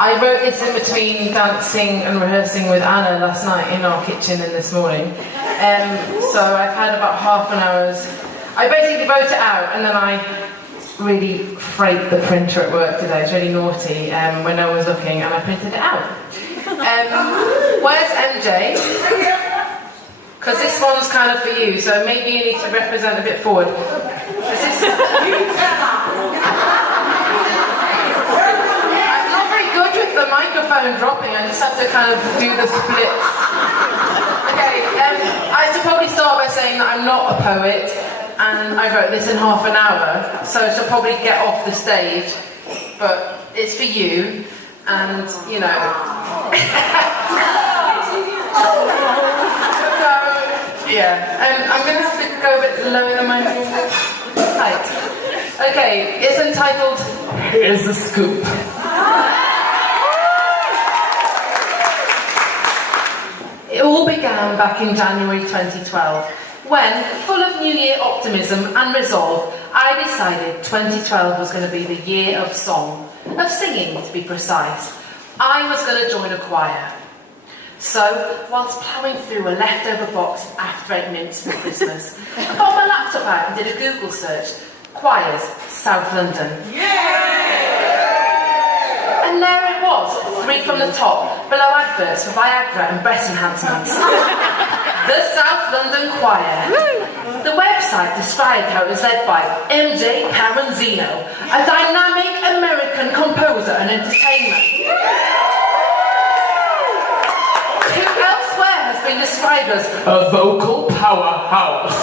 I wrote this in between dancing and rehearsing with Anna last night in our kitchen and this morning. So I've had about half an hour's... I basically wrote it out and then I really frayed the printer at work today. It was really naughty when no one was looking and I printed it out. Where's MJ? Because this one's kind of for you, so maybe you need to represent a bit forward. The microphone dropping, I just have to kind of do the splits. Okay, I should probably start by saying that I'm not a poet, and I wrote this in half an hour, so I should probably get off the stage, but it's for you, and, you know... So, yeah, I'm going to have to go a bit lower than my height. Okay, it's entitled, Here's the Scoop. It all began back in January 2012, when, full of New Year optimism and resolve, I decided 2012 was going to be the year of song, of singing to be precise. I was going to join a choir. So, whilst ploughing through a leftover box of After 8 minutes for Christmas, I got my laptop out and did a Google search. Choirs, South London. And there it was, 3 from the top, below adverts for Viagra and breast enhancements. The South London Choir. The website described how it was led by MJ Paranzino, a dynamic American composer and entertainer. Who elsewhere has been described as a vocal powerhouse.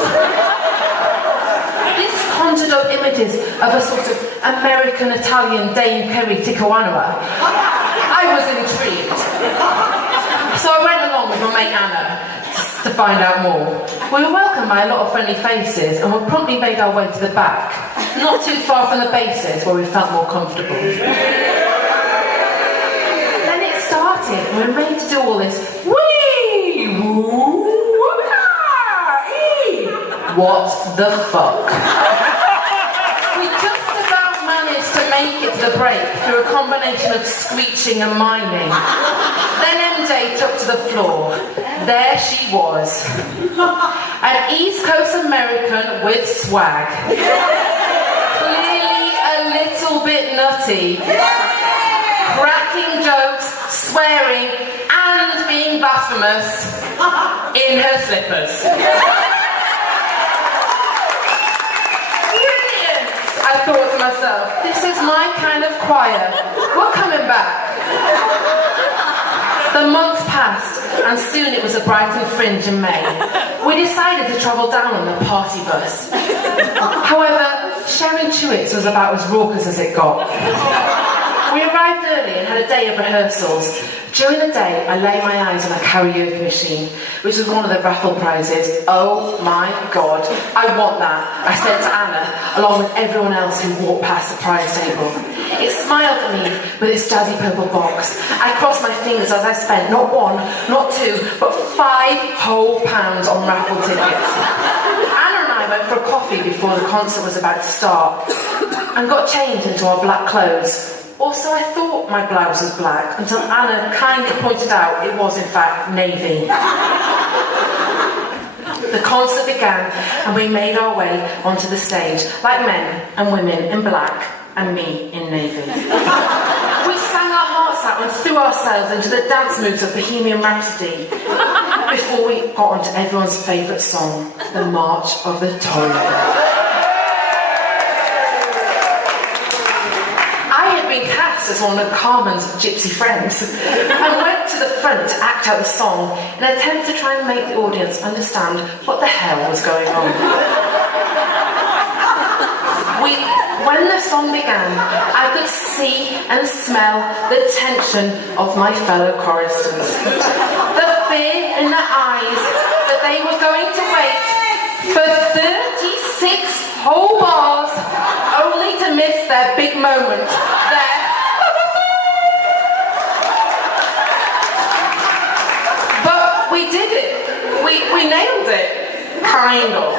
This conjured up images of a sort of American-Italian Dame Kerry Tikawanawa. I was intrigued. So I went along with my mate Anna to find out more. We were welcomed by a lot of friendly faces and we promptly made our way to the back, not too far from the basses where we felt more comfortable. Then it started and we were made to do all this wee, woo, ee. What the fuck? We just about managed to make it to the break through a combination of screeching and miming. Then MJ took to the floor. There she was. An East Coast American with swag. Clearly a little bit nutty. Cracking jokes, swearing, and being blasphemous in her slippers. Brilliant! I thought to myself, this is my kind of choir. We're coming back. The months passed, and soon it was a Brighton Fringe in May. We decided to travel down on the party bus. However, Sharon Chewits was about as raucous as it got. We arrived early and had a day of rehearsals. During the day, I lay my eyes on a karaoke machine, which was one of the raffle prizes. Oh my God, I want that, I said to Anna, along with everyone else who walked past the prize table. It smiled at me with its jazzy purple box. I crossed my fingers as I spent not 1, not 2, but 5 whole pounds on raffle tickets. Anna and I went for a coffee before the concert was about to start and got changed into our black clothes. Also, I thought my blouse was black until Anna kindly pointed out it was in fact navy. The concert began and we made our way onto the stage like men and women in black and me in navy. We sang our hearts out and threw ourselves into the dance moves of Bohemian Rhapsody before we got onto everyone's favourite song, the March of the Toilet. As one of Carmen's gypsy friends, and went to the front to act out the song in an attempt to try and make the audience understand what the hell was going on. When the song began, I could see and smell the tension of my fellow choristers. The fear in their eyes that they were going to wait for 36 whole bars only to miss their big moment. We did it. We nailed it. Kind of.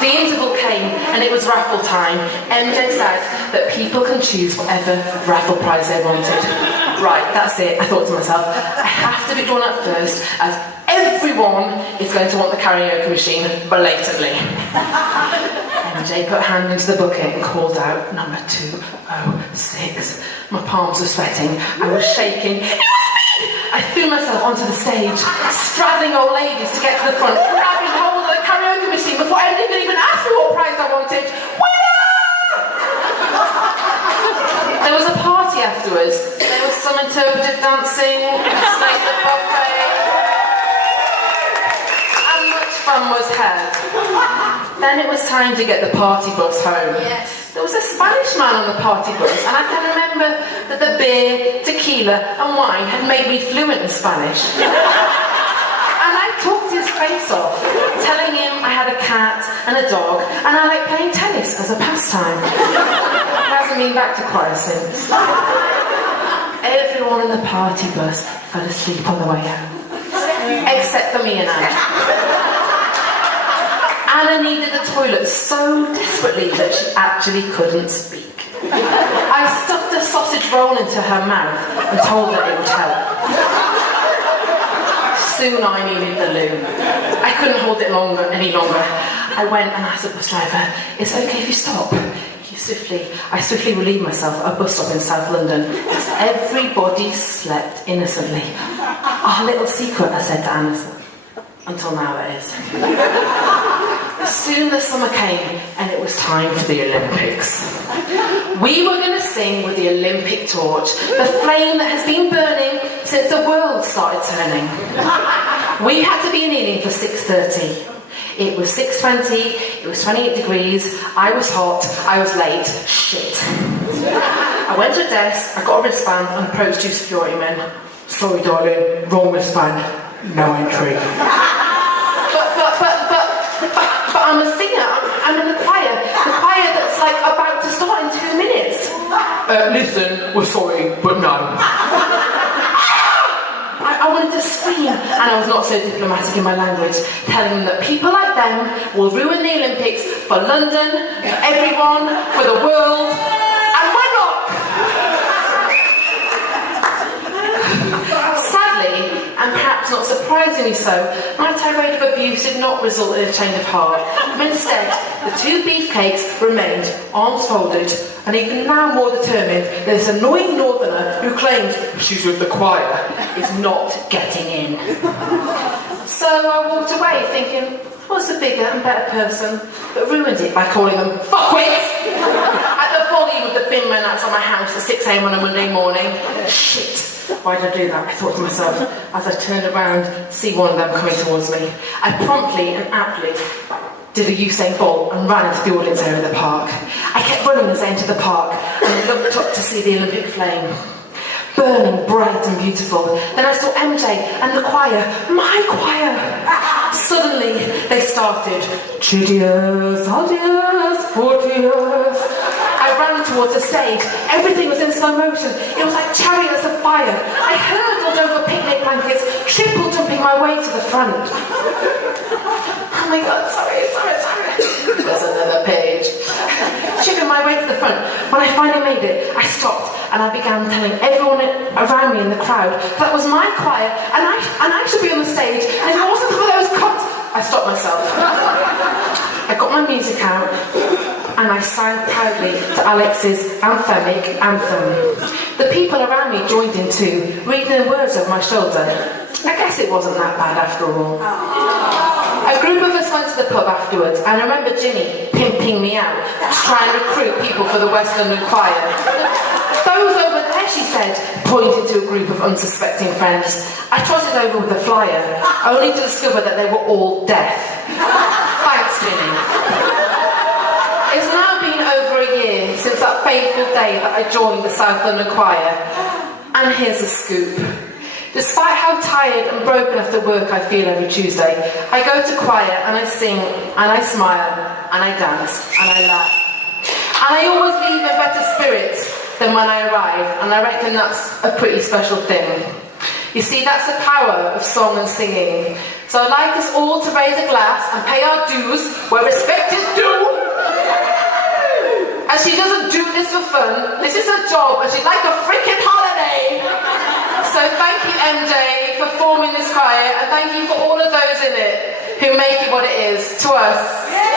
The interval came and it was raffle time. MJ said that people can choose whatever raffle prize they wanted. Right, that's it, I thought to myself. I have to be drawn up first, as everyone is going to want the karaoke machine blatantly. MJ put a hand into the bucket and called out number 206. My palms were sweating, I was shaking. It was me! I threw myself onto the stage, straddling old ladies to get to the front, grabbing hold of the karaoke machine before anyone could even ask me what prize I wanted. Winner! There was a party afterwards. There was some interpretive dancing, snake the buffet, and much fun was had. Then it was time to get the party bus home. Yes. There was a Spanish man on the party bus, and I can remember that the beer, tequila, and wine had made me fluent in Spanish. And I talked his face off, telling him I had a cat and a dog, and I like playing tennis as a pastime. He hasn't been back to choir since. Everyone in the party bus fell asleep on the way home, except for me and Anna. Anna needed the toilet so desperately that she actually couldn't speak. I stuffed a sausage roll into her mouth and told her it would help. Soon I needed the loo. I couldn't hold it any longer. I went and asked the bus driver, "It's okay if you stop?" I swiftly relieved myself at a bus stop in South London as everybody slept innocently. Our little secret, I said to Anna. Until now it is. Soon the summer came and it was time for the Olympics. We were going to sing with the Olympic torch, the flame that has been burning since the world started turning. We had to be kneeling for 6:30. It was 6:20, it was 28 degrees, I was hot, I was late, shit. I went to a desk, I got a wristband and approached two security men. "Sorry darling, wrong wristband, no entry." But I'm a singer, I'm in the choir that's like about to start in 2 minutes. "Listen, we're sorry, but no." I wanted to scream, and I was not so diplomatic in my language, telling them that people like them will ruin the Olympics for London, for everyone, for the world, and why not? Sadly, and perhaps not surprisingly so, my tirade of abuse did not result in a change of heart. But instead, the two beefcakes remained, arms folded, and even now more determined that this annoying northerner who claims she's with the choir is not getting in. So I walked away thinking, I was a bigger and better person, but ruined it by calling them fuckwits at the volume of the bin man outside my house at 6 a.m. on a Monday morning. Shit. Why did I do that? I thought to myself as I turned around to see one of them coming towards me. I promptly and aptly did a Usain Bolt and ran into the audience area of the park. I kept running as I entered the park and I looked up to see the Olympic flame, burning bright and beautiful. Then I saw MJ and the choir, my choir. Suddenly they started, "Cheers, adios, 40 years." I ran towards the stage. Everything was in slow motion. It was like chariots of fire. I hurtled over picnic blankets, triple jumping my way to the front. Oh my God, sorry. There's another page. Chipping my way to the front. When I finally made it, I stopped and I began telling everyone around me in the crowd that was my choir and I should be on the stage. And if it wasn't for those cops, I stopped myself. I got my music out and I sang proudly to Alex's anthemic anthem. The people around me joined in too, reading the words over my shoulder. I guess it wasn't that bad after all. A group of us went to the pub afterwards, and I remember Jimmy pimping me out to try and recruit people for the West London choir. "Those over there," she said, pointing to a group of unsuspecting friends. I trotted over with a flyer, only to discover that they were all deaf. Thanks, Jimmy. It's now been over a year since that fateful day that I joined the South London choir, and here's a scoop. Despite how tired and broken after work I feel every Tuesday, I go to choir and I sing and I smile and I dance and I laugh. And I always leave in better spirits than when I arrive, and I reckon that's a pretty special thing. You see, that's the power of song and singing. So I'd like us all to raise a glass and pay our dues where respect is due. And she doesn't do this for fun. This is her job, and she'd like a freaking holiday. So thank you, MJ, for forming this choir, and thank you for all of those in it who make it what it is to us.